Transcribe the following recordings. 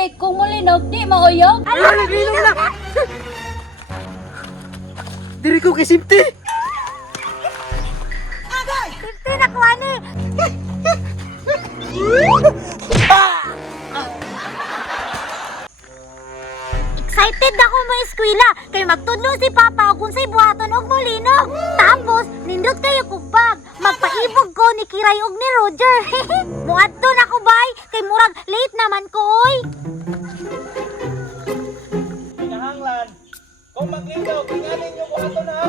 tubig kung mulinog, di mauyog. Ala, naglinom na! Diri ko kay Sipti! Sipti na kuha ni! Excited ako mo eskwela kay magtudlo si Papa kung sa'y buhaton og mulinog. Tapos, nindot kayo kugbag. Magpaibog ko ni Kiray og ni Roger. Muadto na ko bay kay murag late naman ko oy. Kinahanglan, kung maglinaw, kinganin yung buhaton ha?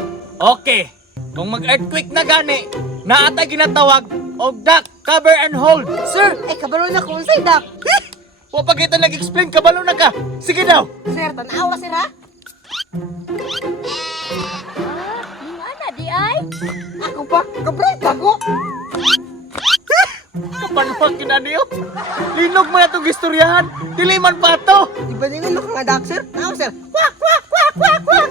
Okay, kung mag-earthquake na gani, naatay ginatawag og duck, cover and hold. Sir, ay kabalo na ko unsay dak. O pag kita nag-explain, kabalo na ka. Sige daw. Sir, tanawa sir ha? Yung ana di ay? Ako pa, kabrait ako. Kapanuwag yun na niyo. Linog mo na itong istoryahan. Dili man pa to. Di ba ningon ako nga dak sir? Tanawa sir, kwak kwak kwak kwak kwak.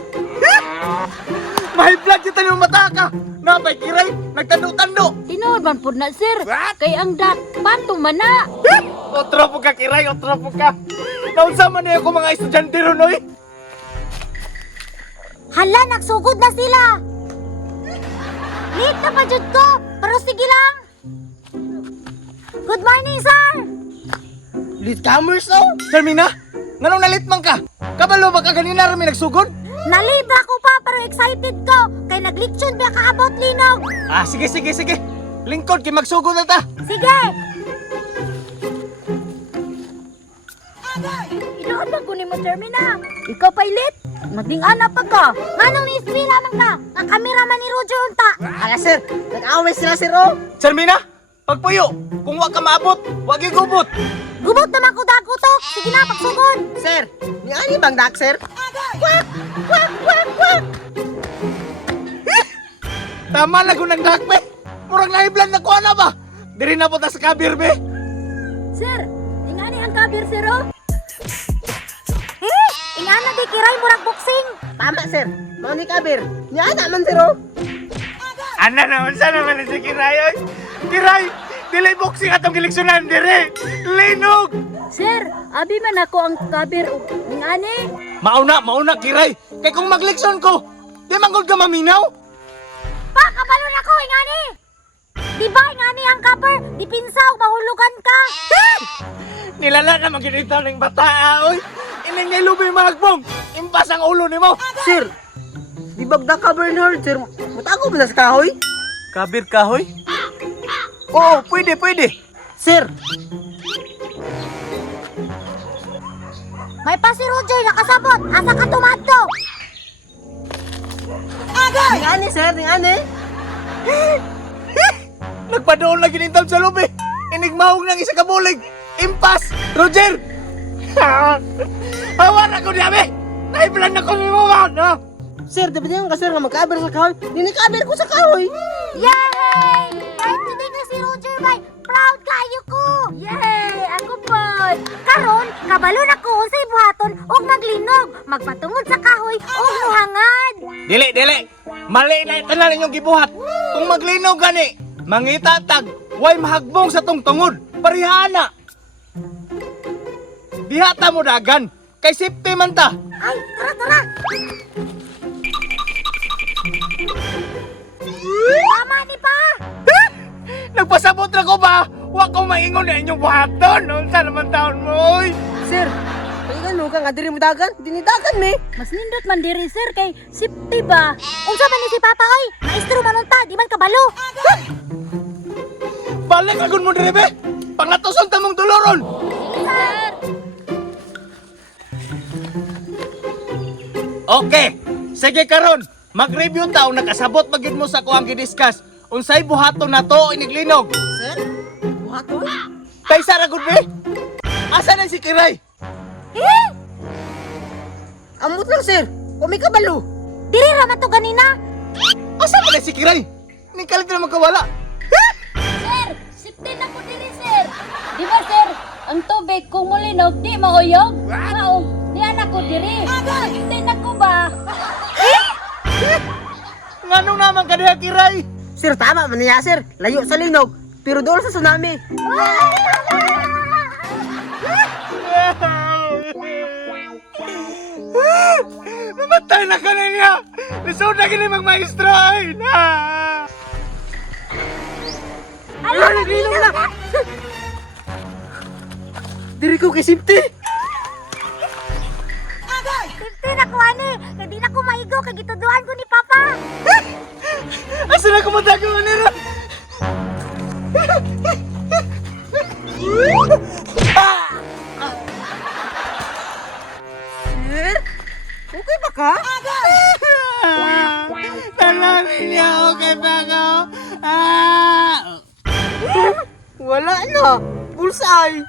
Mahiblag yung tayo mata ka. Napay kiray, nagtando-tando. Tinuod man pud na sir. Kay ang dak, panto man na. Otro po ka kiray, otro po ka. Naunsa man niyo ko mga estudyante ron, oy. Hala, nagsugod na sila. Late na pa jud ko, pero sige lang. Good morning, sir. Latecomers oh? Termina, nganong nalitman ka? Kabalo ba ka ganina rami nagsugod? Nalate ako pa, pero excited ko. Kay naglitsyon ba kaabot linog. Ah, sige, sige, sige. Lingkod, kay magsugod na ta. Sige. Inuod ba kunin mo, Termina? Ikaw pailit? Magding ana pa ka. Nganong ni-spray naman ka? Ang kameraman ni Roger unta. Ala sir, nag-away sila sir oh. Termina, pagpuyo, kung wag ka maabot, wag igubot. Gubot naman ko dagutok. Sige na, pagsugod. Sir, ni ani bang dak sir? Kwak kwak kwak kwak. Tama na kung nagdakpe. Murang nahiblan na ko na ba? Diri na po ta sa kabir, be. Sir, ingani ang kabir, sir, oh. Ingana di kiray murag boxing. Tama sir, mao ni kabir. Ni ana man sir oh. Ana naman sa naman si Kiray, oy. Kiray, dili boxing atong gileksyonan dire. Linog. Sir, abi man ako ang kabir, oh. Ingani. Mauna, Kiray. Kay kung magleksyon ko, di man gud ka maminaw. Pa, kabalo na ko, ingani. Di ba ingani ang cover? Di pinsaw, mahulugan ka. Nilala na magkinita ng bata, oy. Ining ngay lubi magbong. Impas ang ulo nimo. Sir, di ba dak cover ni Hard sir? Mutago ba na sa kahoy? Kabir kahoy? Oo, pwede, pwede. Sir, May pa si Roger nakasabot. Asa ka tumadto? ni ani sir, ni ani. Nagpadoon lagi nintam sa lubi. Inigmahog ng isa kabulig. Impas! Roger! Hawan ako niya, be! Naiblan na ko ni mo, no? Sir, di ba niyan ka sir nga mag-cover sa kahoy? Nini-cover ko sa kahoy. Yay! Birthday na si Roger, bay. Proud kayo ko. Yay! Ako po! Karon, kabalo na ko unsay buhaton og maglinog, magpatungod sa kahoy og muhangad. Dili! Mali na ito na inyong gibuhat. Kung maglinaw gani, mangitatag, way mahagbong sa tungtungod. Parihana! Dihata mo dagan, kay safety man ta. Ay, tara. Tama ni pa. Nagpasabot na ko ba? Wa ko maingon na inyong buhaton. Unsa naman taon mo, oy? Sir, paingan ka nga diri mo dagan. Dinidagan me. Mas nindot man diri, sir, kay safety ba? Unsa man ni si Papa oy? Maestro man unta, di man kabalo. Balik agun mo dire, be! Panglatoson tamong duluron! Sir! Okay, sige karon. Mag-review taon nakasabot magid mo sa kuang gidiscuss. Unsay buhaton na to iniglinog? Sir, buhaton? Kay sara gud be? Asa na si Kiray? Amot lang sir. O may kabalo. Diri ra man to ganina. Asa man na si Kiray? Nikalit na magkawala. Sir! Safety na po diri, sir! Di ba, sir? Ang tubig kung mulinog, di mauyog? Maong, di anak ko diri. Safety na ko ba? Nganong naman ka diha, Kiray? Sir, tama man niya sir. Layo sa linog. Pero doon sa tsunami. Namatay na ka niya! Lisod na gini magmaestro ay! Ala, naglinom na! Diri ko kay Sipti. Safety na ko, ani! Kaya di na ko maigo, kaya gituduan ko ni Papa! Asa na kumatago nila? Sir? Okay ba ka? Talangin niya ako kay Bako! Wala na. Bullseye.